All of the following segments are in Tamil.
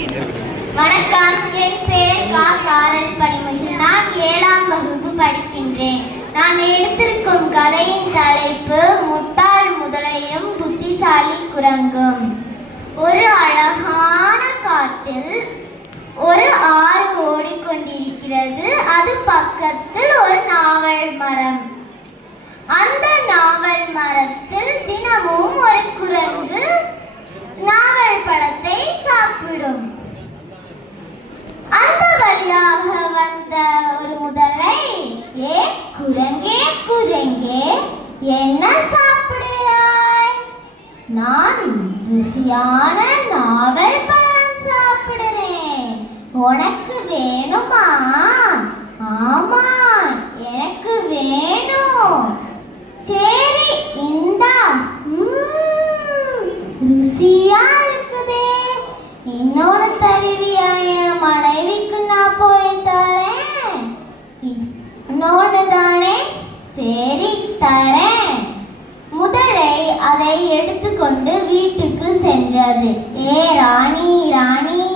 வணக்கம், என் பெயர் கா. காரல் பணிமகிழ். நான் 7ஆம் வகுப்பு படிக்கின்றேன். நான் எடுத்திருக்கும் கதையின் தலைப்பு முட்டாள் முதலையும் புத்திசாலி குரங்கும். ஒரு அழகான காட்டில் ஒரு ஆறு ஓடிக்கொண்டிருக்கிறது. அது பக்கத்தில் ஒரு நாவல் மரம். அந்த நாவல் மரத்தில் தினமும் ஒரு குரங்கு நாவல் பழத்தை சாப்பிடும். அந்த வழியாக வந்த ஒரு முதலை, ஏ குரங்கே குரங்கே, என்ன சாப்பிடுகிறாய்? நான் ருசியான நாவல் பழம் சாப்பிடுறேன். உனக்கு வேணுமா? ஆமா, எனக்கு வேணும். சரி, இந்தா. ருசியா இருக்குதே. இன்னொரு தருவியா? என் மனைவிக்கு நான் போய் தரேன். இன்னொன்று தானே? சரி, தரேன். முதலை அதை எடுத்துக்கொண்டு வீட்டுக்கு சென்றது. ஏ ராணி ராணி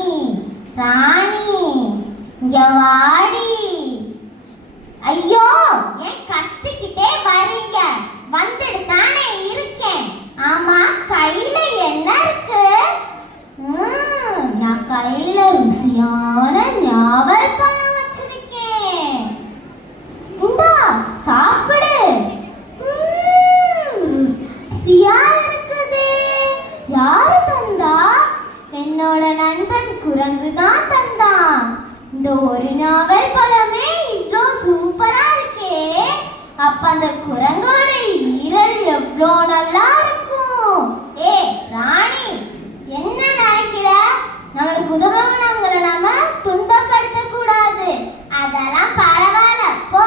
ராணி, இங்க வாடி. ஐயோ, ஏன் கத்திக்கிட்டே வரீங்க? வந்துட்டு தானே இருக்கேன். ஆமா, கையில என்ன இருக்கு? நான் கையில ருசியான நாவல் பழம் வச்சிருக்கேன். இந்தா, சாப்பிடு. ருசியா இருக்குதே. யாரு தந்தா? என்னோட நண்பன் குரங்கு தான் தந்தான். இந்த ஒரு நாவல் பழமே இவ்வளோ சூப்பரா இருக்கே. அப்ப அந்த குரங்கோட ஈரல் எவ்வளோ நல்லா இருக்கும். ஏ ராணி, என்ன நினைக்கிற? நம்மளுக்கு உதவுனவங்களை நம்ம துன்பப்படுத்த கூடாது. அதெல்லாம் பரவாயில்ல, போ,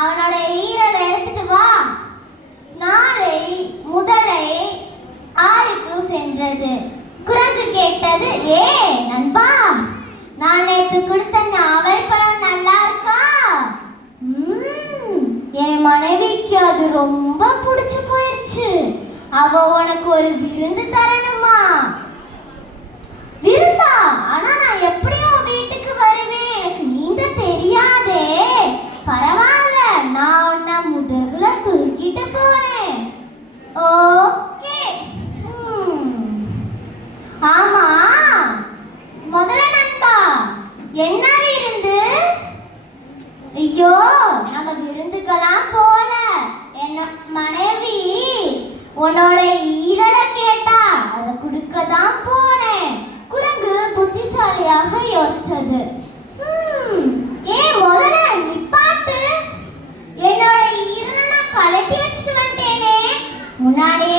அவனோட ஈரலை எடுத்துட்டு வா. நாளை முதலை ஆறுக்கு சென்றது. குரங்கு கேட்டது, ஏ நண்பா, நான் நேற்று கொடுத்த நாவல் பழம் நல்லா இருக்கா? என் மனைவிக்கு அது ரொம்ப பிடிச்சு போயிடுச்சு. அவ உனக்கு ஒரு விருந்து தரணுமா? விருந்தா? ஆனா நான் எப்படியும் வீட்டுக்கு வருவேன். எனக்கு நீந்த தெரியாதே. பரவாயில்ல, நான் உன்னை முதுகுல தூக்கிட்டு போறேன். ஓகே. ஆமா, முதல்ல நண்பா, என்ன விருந்து? ஐயோ, நம்ம விருந்துக்கெல்லாம் போல. என்ன மனைவி உன்னோட ஈரலை கேட்டா அதை கொடுக்க தான் போறேன். குரங்கு புத்திசாலியாக யோசிச்சது. ஏன் முதல்ல நிப்பாட்டு. என்னோட ஈரலை நான் கலட்டி வச்சுட்டு வந்துட்டேனே. முன்னாடியே